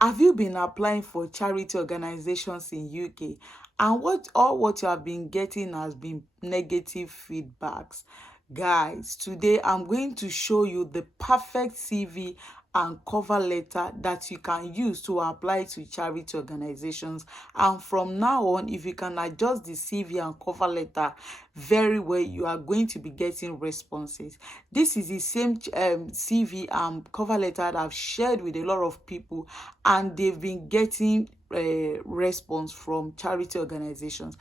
Have you been applying for charity organizations in UK, and what you have been getting has been negative feedbacks? Guys, today I'm going to show you the perfect CV and cover letter that you can use to apply to charity organizations. And from now on, if you can adjust the CV and cover letter very well, you are going to be getting responses. This is the same CV and cover letter that I've shared with a lot of people, and they've been getting response from charity organizations.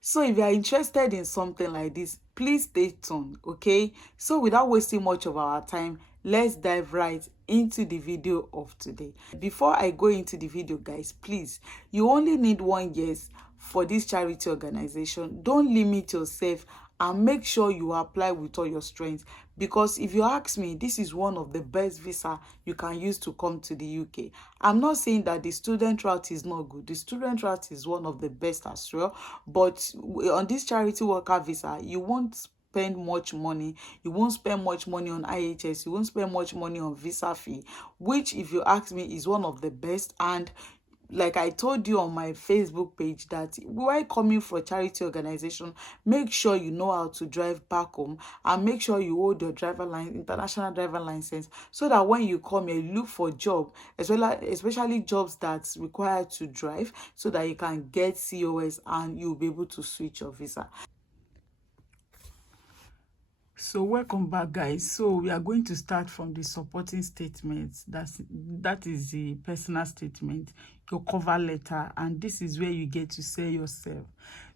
So if you are interested in something like this, please stay tuned, okay? So without wasting much of our time, let's dive right into the video of today. Before I go into the video, guys, please, you only need 1 year for this charity organization. Don't limit yourself, and make sure you apply with all your strength, because if you ask me, this is one of the best visa you can use to come to the UK. I'm not saying that the student route is not good. The student route is one of the best as well, but on this charity worker visa, you won't spend much money. You won't spend much money on IHS. You won't spend much money on visa fee, which, if you ask me, is one of the best. And like I told you on my Facebook page, that while coming for a charity organization, make sure you know how to drive back home, and make sure you hold your international driver license, so that when you come here, you look for job, especially jobs that require to drive, so that you can get COS and you'll be able to switch your visa. So welcome back, guys. So we are going to start from the supporting statements. That is the personal statement, your cover letter, and this is where you get to sell yourself.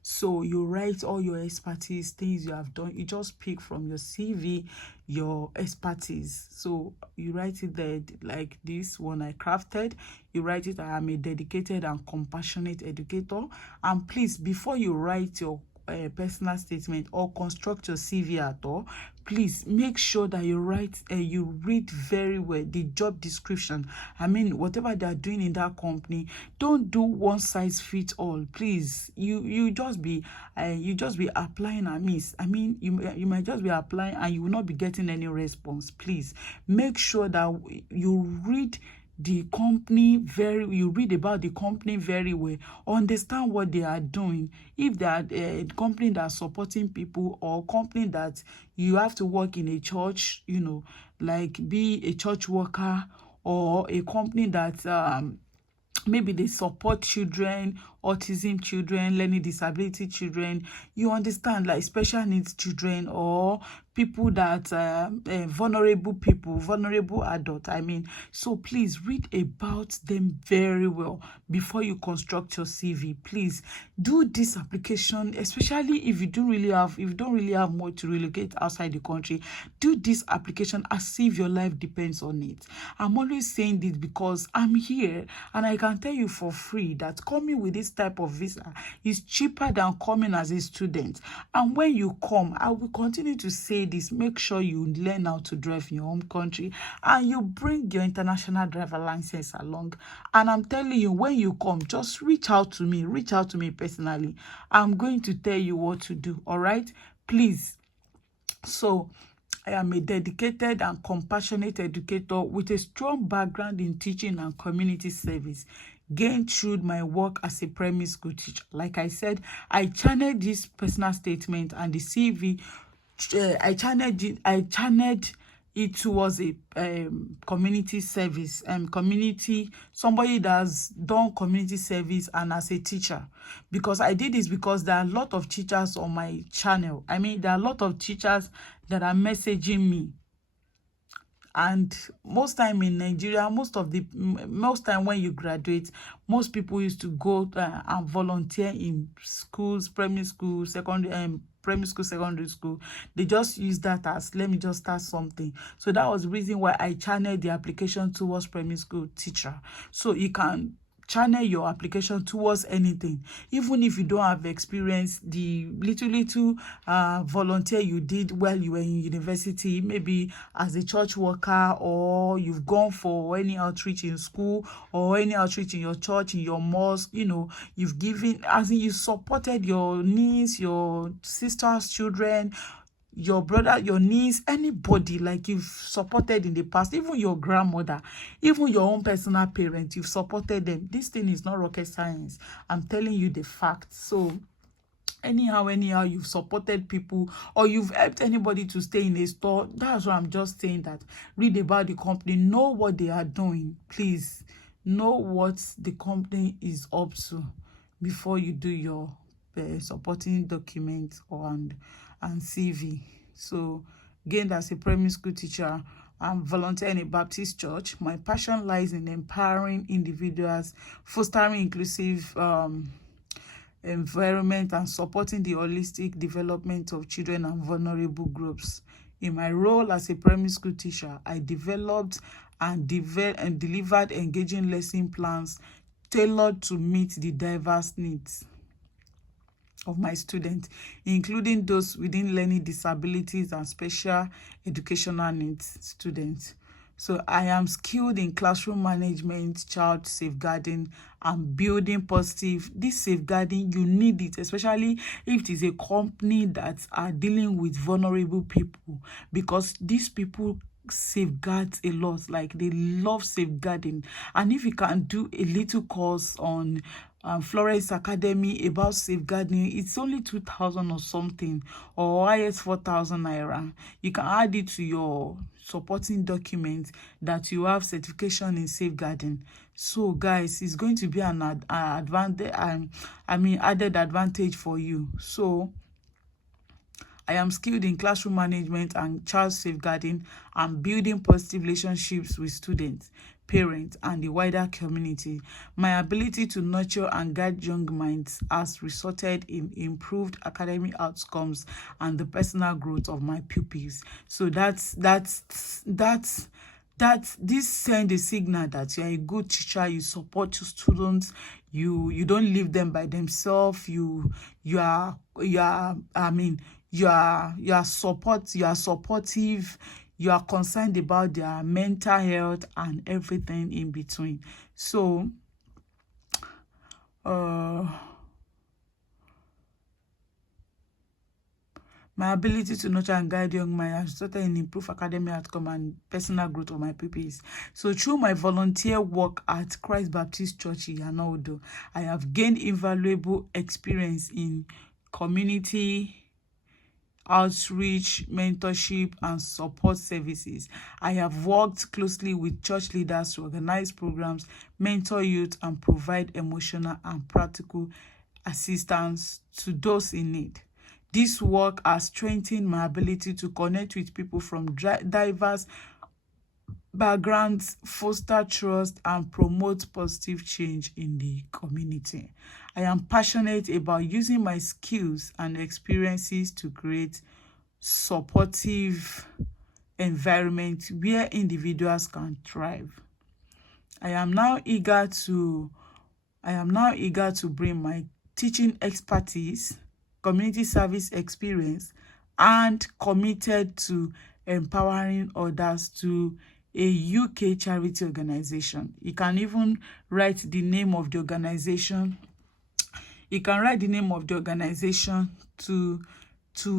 So you write all your expertise, things you have done. You just pick from your CV your expertise. So you write it there, like this one I crafted. You write it, I am a dedicated and compassionate educator. And please, before you write your personal statement or construct your CV at all, please make sure that you read very well the job description. I mean, whatever they are doing in that company, don't do one size fits all. Please, you just be applying a miss. I mean, you might just be applying and you will not be getting any response. Please make sure that you read you read about the company very well, understand what they are doing. If they are a company that are supporting people, or company that you have to work in a church, like be a church worker, or a company that maybe they support children, autism children, learning disability children, you understand, like special needs children, or people that vulnerable adult, I mean. So please read about them very well before you construct your CV. Please do this application, especially if you don't really have much to relocate outside the country. Do this application as if your life depends on it. I'm always saying this because I'm here, and I can tell you for free that coming with this type of visa is cheaper than coming as a student. And when you come, I will continue to say this: make sure you learn how to drive in your home country, and you bring your international driver license along. And I'm telling you, when you come, just reach out to me personally. I'm going to tell you what to do. All right, please. So I am a dedicated and compassionate educator with a strong background in teaching and community service, gained through my work as a primary school teacher. Like I said, I channeled this personal statement and the CV. I channeled it towards a community service, somebody that's done community service, and as a teacher. Because I did this because there are a lot of teachers on my channel. I mean, there are a lot of teachers that are messaging me. And most time in Nigeria, most time when you graduate, most people used to go and volunteer in schools, primary school, secondary school. They just use that as, let me just start something. So that was the reason why I channeled the application towards primary school teacher. So you can channel your application towards anything, even if you don't have experience. The little volunteer you did while you were in university, maybe as a church worker, or you've gone for any outreach in school, or any outreach in your church, in your mosque, you've given, as in you supported your niece, your sister's children, your brother, your niece, anybody like you've supported in the past, even your grandmother, even your own personal parent, you've supported them. This thing is not rocket science. I'm telling you the facts. So anyhow you've supported people or you've helped anybody to stay in a store, that's what I'm just saying. That read about the company, know what they are doing. Please know what the company is up to before you do your supporting document or and CV. So again, as a primary school teacher, I'm volunteering in a Baptist church. My passion lies in empowering individuals, fostering inclusive environment, and supporting the holistic development of children and vulnerable groups. In my role as a primary school teacher, I developed and delivered engaging lesson plans tailored to meet the diverse needs of my students, including those within learning disabilities and special educational needs students. So I am skilled in classroom management, child safeguarding, and building positive. This safeguarding, you need it, especially if it is a company that are dealing with vulnerable people, because these people safeguards a lot. Like, they love safeguarding. And if you can do a little course on Florence Academy about safeguarding, it's only 2,000 or something, or highest 4,000 naira. You can add it to your supporting document that you have certification in safeguarding. So guys, it's going to be an advantage, added advantage for you. So I am skilled in classroom management and child safeguarding and building positive relationships with students, parents, and the wider community. My ability to nurture and guide young minds has resulted in improved academic outcomes and the personal growth of my pupils. So that's this send a signal that you're a good teacher. You support your students. You don't leave them by themselves. You are you are supportive. You are concerned about their mental health and everything in between. So my ability to nurture and guide young minds has resulted in improved academic outcome and personal growth of my pupils. So through my volunteer work at Christ Baptist Church in Yanaudo, I have gained invaluable experience in community outreach, mentorship, and support services. I have worked closely with church leaders to organize programs, mentor youth, and provide emotional and practical assistance to those in need. This work has strengthened my ability to connect with people from diverse backgrounds, foster trust, and promote positive change in the community. I am passionate about using my skills and experiences to create supportive environment where individuals can thrive. I am now eager to bring my teaching expertise, community service experience, and committed to empowering others to a UK charity organization. You can even write the name of the organization. You can write the name of the organization to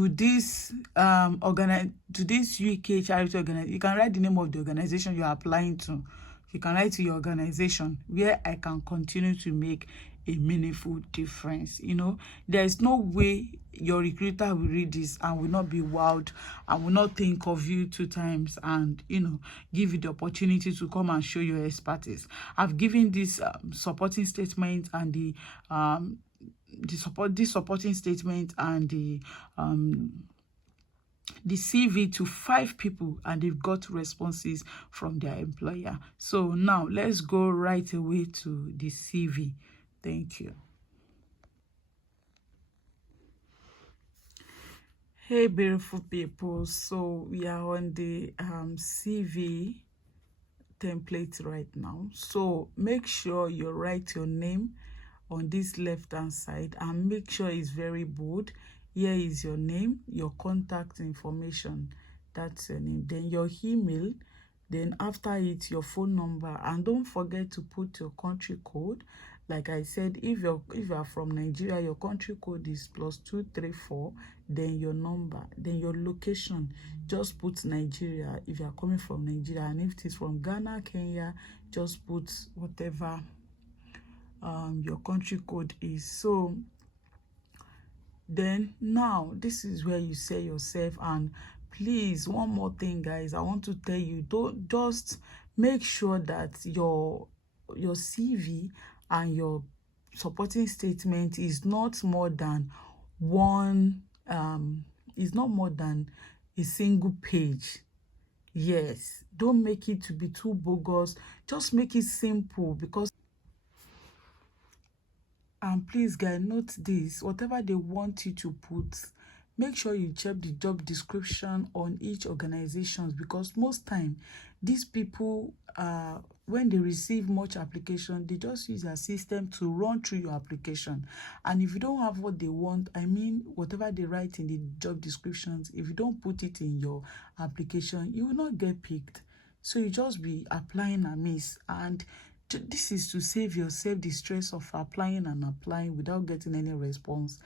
this UK charity organization. You can write the name of the organization you are applying to. You can write to your organization where I can continue to make a meaningful difference. You know, there is no way your recruiter will read this and will not be wowed and will not think of you 2 times and, you know, give you the opportunity to come and show your expertise. I've given this supporting statement and this supporting statement and the CV to 5 people, and they've got responses from their employer. So now let's go right away to the CV. Thank you. Hey beautiful people, so we are on the CV template right now. So make sure you write your name on this left hand side and make sure it's very bold. Here is your name, your contact information, that's your name, then your email, then after it your phone number, and don't forget to put your country code Like I said, if you are from Nigeria, your country code is +234, then your number, then your location, just put Nigeria if you are coming from Nigeria. And if it is from Ghana, Kenya, just put whatever your country code is. So then now this is where you say yourself. And please, one more thing, guys, I want to tell you, don't just make sure that your CV and your supporting statement is not more than one is not more than a single page. Yes, don't make it to be too bogus. Just make it simple. Because and please, guys, note this: whatever they want you to put, make sure you check the job description on each organizations, because most time these people, when they receive much application, they just use their system to run through your application. And if you don't have what they want, I mean whatever they write in the job descriptions, if you don't put it in your application, you will not get picked. So you just be applying amiss. And this is to save yourself the stress of applying and applying without getting any response.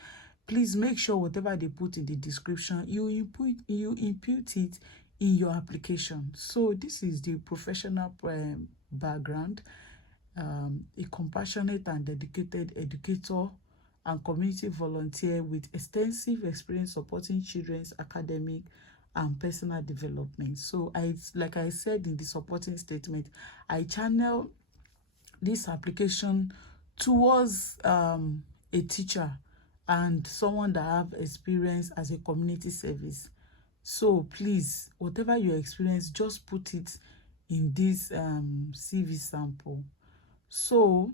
Please make sure whatever they put in the description, you impute it in your application. So this is the professional background. A compassionate and dedicated educator and community volunteer with extensive experience supporting children's academic and personal development. So like I said in the supporting statement, I channel this application towards a teacher and someone that have experience as a community service. So please, whatever you experience, just put it in this CV sample. So,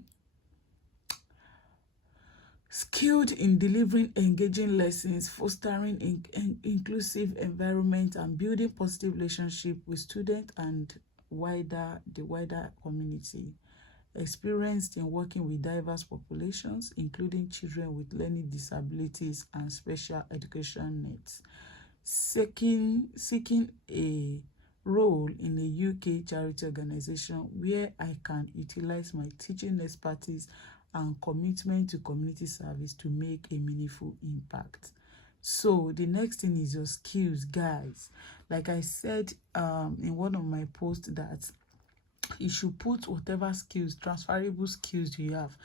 skilled in delivering engaging lessons, fostering inclusive environment, and building positive relationship with students and the wider community. Experienced in working with diverse populations, including children with learning disabilities and special education needs. Seeking a role in a UK charity organization where I can utilize my teaching expertise and commitment to community service to make a meaningful impact. So the next thing is your skills, guys. Like I said in one of my posts, that you should put whatever skills, transferable skills you have.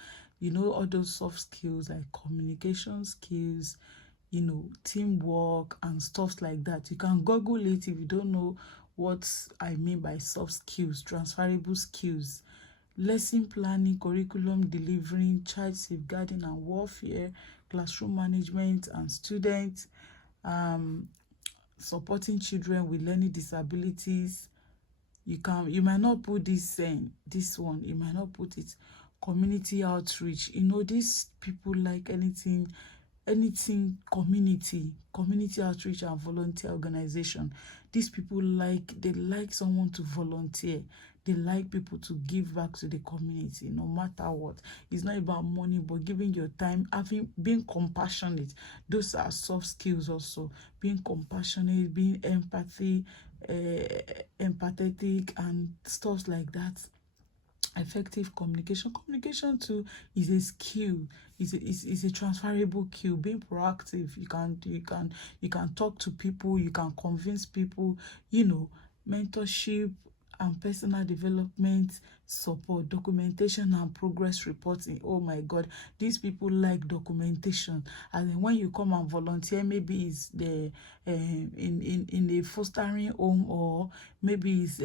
You know, all those soft skills like communication skills, you know, teamwork and stuff like that. You can Google it if you don't know what I mean by soft skills, transferable skills. Lesson planning, curriculum delivering, child safeguarding and warfare, classroom management and students, supporting children with learning disabilities. You might not put this one, you might not put it. Community outreach, you know, these people like anything community outreach and volunteer organization. These people they like someone to volunteer. They like people to give back to the community no matter what. It's not about money, but giving your time, being compassionate. Those are soft skills also. Being compassionate, being empathetic and stuff like that. Effective communication too is a skill, is a transferable skill. Being proactive, you can talk to people, you can convince people, you know. Mentorship and personal development support, documentation and progress reporting. Oh my god, these people like documentation. And when you come and volunteer, maybe it's the in a fostering home, or maybe it's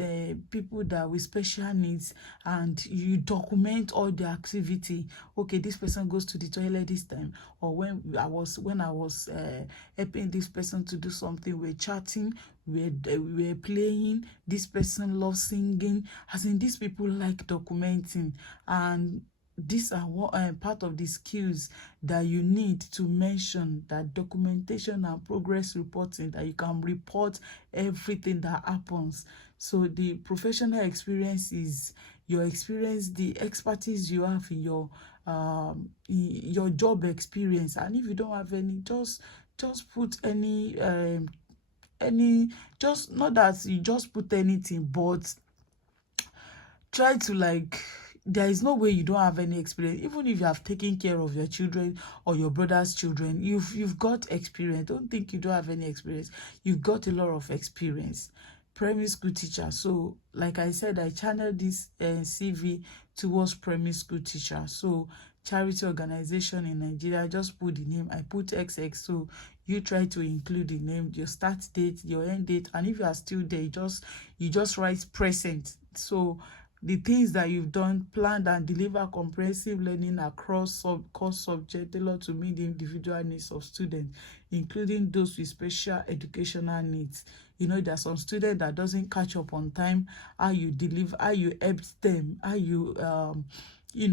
people that with special needs, and you document all the activity. Okay, this person goes to the toilet this time, or when I was helping this person to do something, we're chatting, we're playing, this person loves singing. As in, these people like documenting. And these are part of the skills that you need to mention, that documentation and progress reporting, that you can report everything that happens. So the professional experience is your experience, the expertise you have in your job experience. And if you don't have any, just put any, just not that you just put anything, but try to, like, there is no way you don't have any experience. Even if you have taken care of your children or your brother's children, you've got experience. Don't think you don't have any experience. You've got a lot of experience. Primary school teacher. So like I said, I channeled this CV towards primary school teacher. So charity organization in Nigeria, I just put the name. I put XX. So you try to include the name, your start date, your end date, and if you are still there, you just write present. So the things that you've done: planned and deliver comprehensive learning across course subject tailored to meet the individual needs of students, including those with special educational needs. You know, there's some student that doesn't catch up on time. How you deliver, how you help them, how you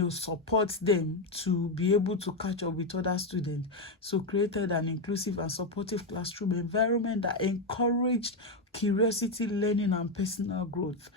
support them to be able to catch up with other students. So created an inclusive and supportive classroom environment that encouraged curiosity, learning, and personal growth.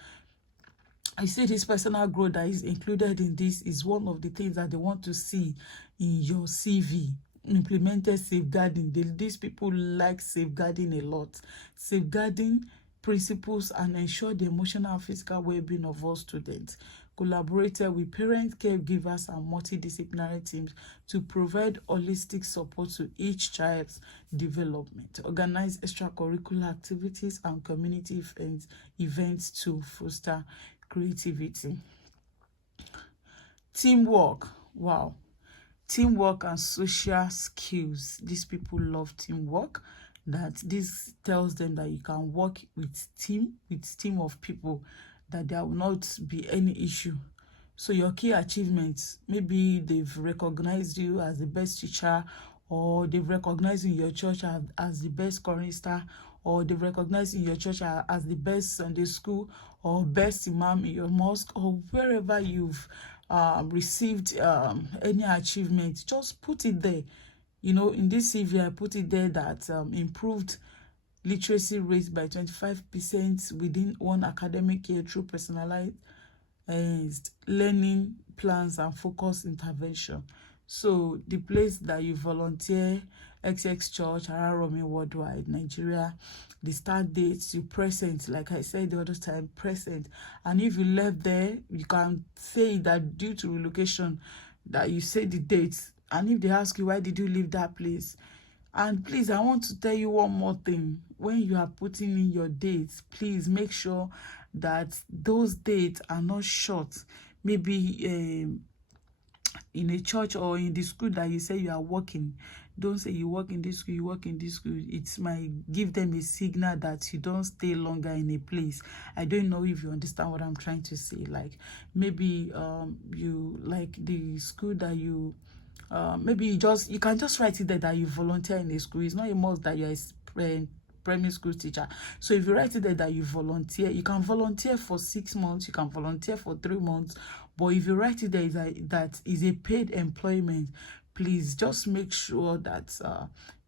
I see this personal growth that is included in this is one of the things that they want to see in your CV. Implemented safeguarding. These people like safeguarding a lot. Safeguarding principles and ensure the emotional and physical well-being of all students. Collaborated with parents, caregivers, and multidisciplinary teams to provide holistic support to each child's development. Organize extracurricular activities and community events to foster creativity. Teamwork. Wow. Teamwork and social skills. These people love teamwork. That this tells them that you can work with team of people, that there will not be any issue. So your key achievements, maybe they've recognized you as the best teacher, or they've recognized in your church as the best chorister, or they've recognized in your church as the best Sunday school, or best imam in your mosque, or wherever you've received any achievement. Just put it there. You know, in this CV, I put it there that improved literacy rate by 25% within one academic year through personalized learning plans and focused intervention. So the place that you volunteer: XX Church, Araromi Worldwide, Nigeria. The start dates, you present, like I said the other time, present. And if you left there, you can say that due to relocation, that you say the dates. And if they ask you, why did you leave that place? And please, I want to tell you one more thing. When you are putting in your dates, please make sure that those dates are not short. Maybe in a church or in the school that you say you are working, don't say you work in this school, you work in this school. It might give them a signal that you don't stay longer in a place. I don't know if you understand what I'm trying to say. Like maybe you like the school that you maybe you can just write it there that you volunteer in a school. It's not a must that you're a primary school teacher. So if you write it there that you volunteer, you can volunteer for 6 months, you can volunteer for 3 months. But if you write it there that is a paid employment, please just make sure that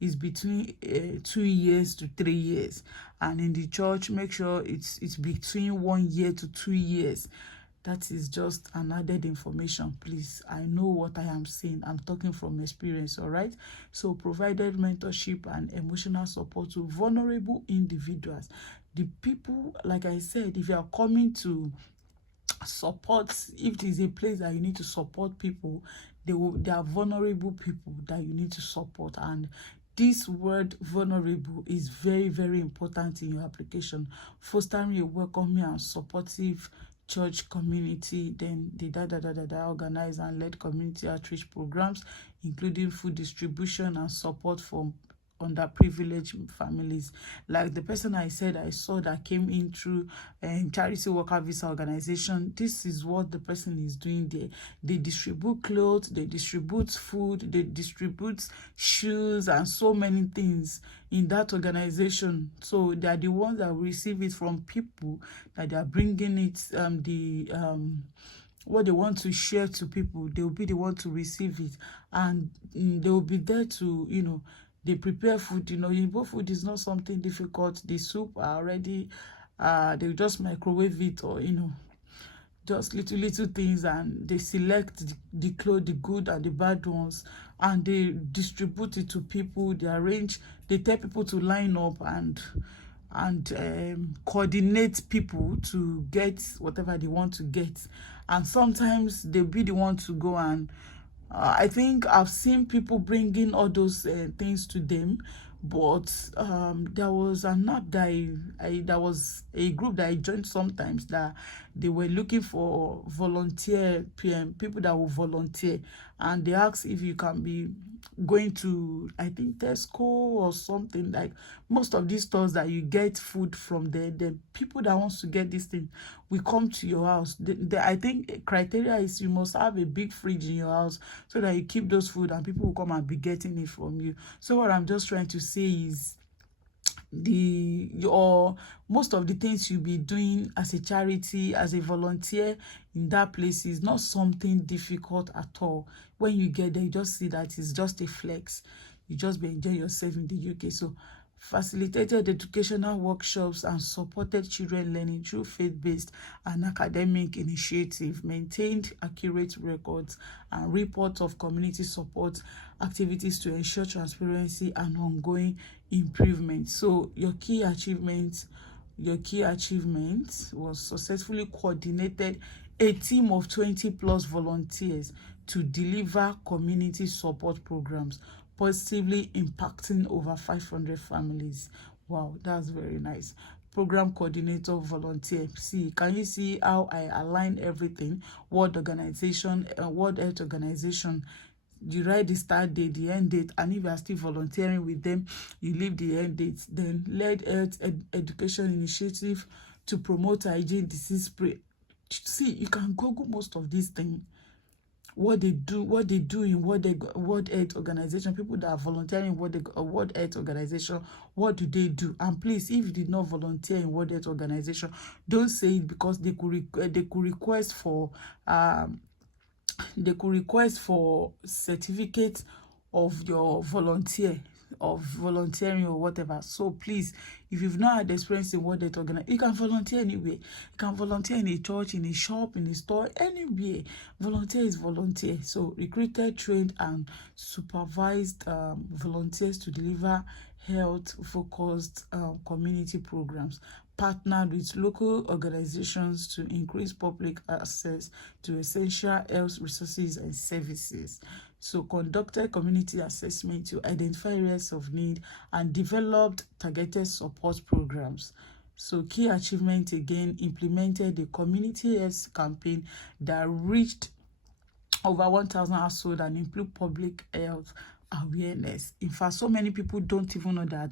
it's between 2 years to 3 years. And in the church, make sure it's between 1 year to 2 years. That is just an added information, please. I know what I am saying. I'm talking from experience, all right? So provided mentorship and emotional support to vulnerable individuals. The people, like I said, if you are coming to support, if it is a place that you need to support people, they are vulnerable people that you need to support. And this word vulnerable is very, very important in your application. Fostering a welcoming and supportive church community. Then the organize and led community outreach programs, including food distribution and support for underprivileged families. Like the person I said I saw that came in through charity worker visa organization, this is what the person is doing there. They distribute clothes, they distribute food, they distribute shoes and so many things in that organization. So they are the ones that receive it from people, that they are bringing it what they want to share to people. They will be the one to receive it, and they will be there to they prepare food. Igbo food is not something difficult. The soup are already they just microwave it, or just little things, and they select the clothes, the good and the bad ones, and they distribute it to people. They arrange, they tell people to line up and coordinate people to get whatever they want to get. and sometimes they'll be the one to go and I think I've seen people bringing all those things to them, but there was an app that there was a group that I joined sometimes that they were looking for volunteer PM people that will volunteer, and they asked if you can be going to, I think, Tesco or something. Like most of these stores that you get food from there, the people that wants to get this thing will come to your house. I think criteria is you must have a big fridge in your house so that you keep those food and people will come and be getting it from you. So what I'm just trying to say is your most of the things you'll be doing as a charity, as a volunteer in that place is not something difficult at all. When you get there, you just see that it's just a flex. You just be enjoying yourself in the UK. So facilitated educational workshops and supported children learning through faith-based and academic initiative, maintained accurate records and reports of community support activities to ensure transparency and ongoing improvement. So your key achievement was successfully coordinated a team of 20 plus volunteers to deliver community support programs, positively impacting over 500 families. Wow, that's very nice. Program coordinator, volunteer. See, can you see how I align everything? World Health Organization. You write the start date, the end date, and if you are still volunteering with them, you leave the end date. Then led health education initiative to promote hygiene, disease spray. See, you can Google most of these things. What they do in World Health Organization, people that are volunteering in World Health Organization, what do they do? And please, if you did not volunteer in World Health Organization, don't say it, because they could request for certificate of your volunteering or whatever. So please, if you've not had experience in what they organize, you can volunteer anywhere. You can volunteer in a church, in a shop, in a store, anywhere. Volunteer is volunteer. So recruited, trained, and supervised volunteers to deliver health-focused community programs, partnered with local organizations to increase public access to essential health resources and services. So conducted community assessment to identify areas of need and developed targeted support programs. So key achievement again, implemented a community health campaign that reached over 1,000 households and improved public health awareness. In fact, so many people don't even know that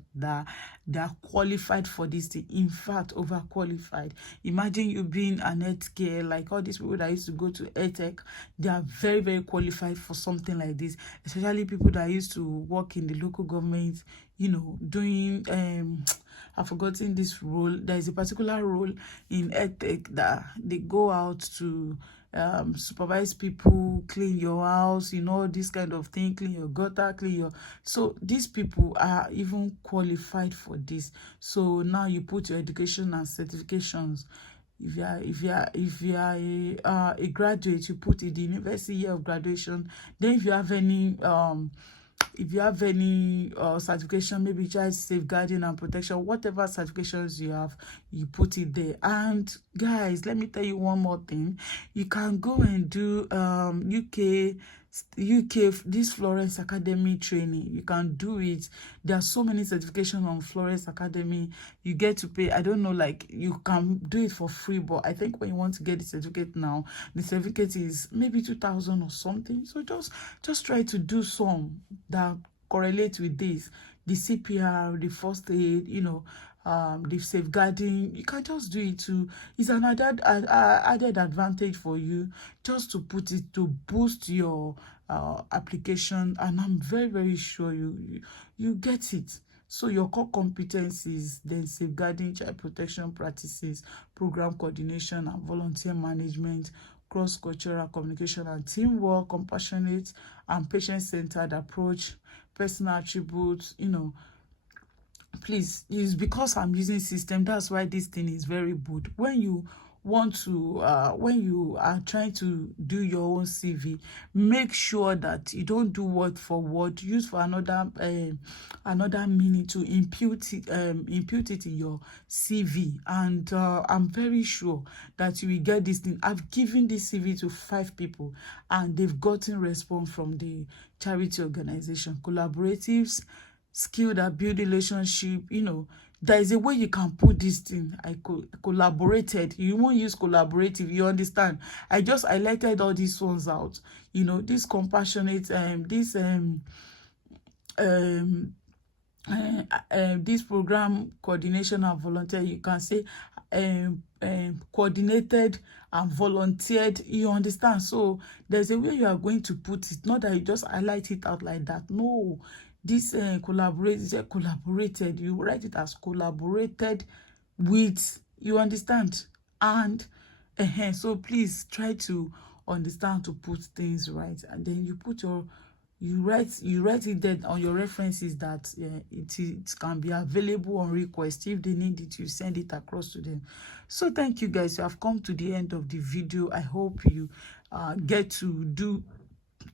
they are qualified for this thing. In fact, overqualified. Imagine you being an healthcare, like all these people that used to go to EdTech, they are very, very qualified for something like this. Especially people that used to work in the local government, you know, doing I've forgotten this role. There is a particular role in EdTech that they go out to supervise people, clean your house, you know, this kind of thing, clean your gutter, clean your... So these people are even qualified for this. So now you put your education and certifications. If you are a graduate, you put in the university year of graduation. Then if you have any certification, maybe child safeguarding and protection, whatever certifications you have, you put it there. And guys, let me tell you one more thing. You can go and do UK this Florence Academy training. You can do it. There are so many certifications on Florence Academy. You get to pay. I don't know, like you can do it for free, but I think when you want to get the certificate now, the certificate is maybe 2,000 or something. So just try to do some that correlate with this, the CPR, the first aid, you know, the safeguarding. You can just do it too. It's an added advantage for you, just to put it to boost your application, and I'm very, very sure you get it. So your core competencies, then safeguarding, child protection practices, program coordination and volunteer management, cross-cultural communication and teamwork, compassionate and patient-centered approach, personal attributes, you know. Please, it's because I'm using system, that's why this thing is very good. When you want to when you are trying to do your own CV, make sure that you don't do word for word. Use for another meaning to impute it in your CV. And I'm very sure that you will get this thing. I've given this CV to 5 people and they've gotten response from the charity organization. Collaboratives, skill that build relationship, you know. There is a way you can put this thing. I collaborated. You won't use collaborative, you understand. I just highlighted all these ones out, you know. This compassionate this program coordination and volunteer, you can say coordinated and volunteered, you understand. So there's a way you are going to put it, not that you just highlight it out like that. No, this collaborated, you write it as collaborated with, you understand. And so please try to understand to put things right, and then you put your you write it there on your references that it can be available on request. If they need it, you send it across to them. So thank you guys, you have come to the end of the video. I hope you get to do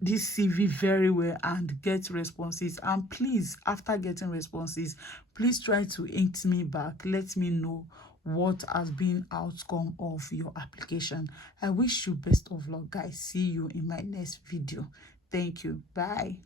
this CV very well and get responses. And please, after getting responses, please try to hint me back, let me know what has been outcome of your application. I wish you best of luck, guys. See you in my next video. Thank you. Bye.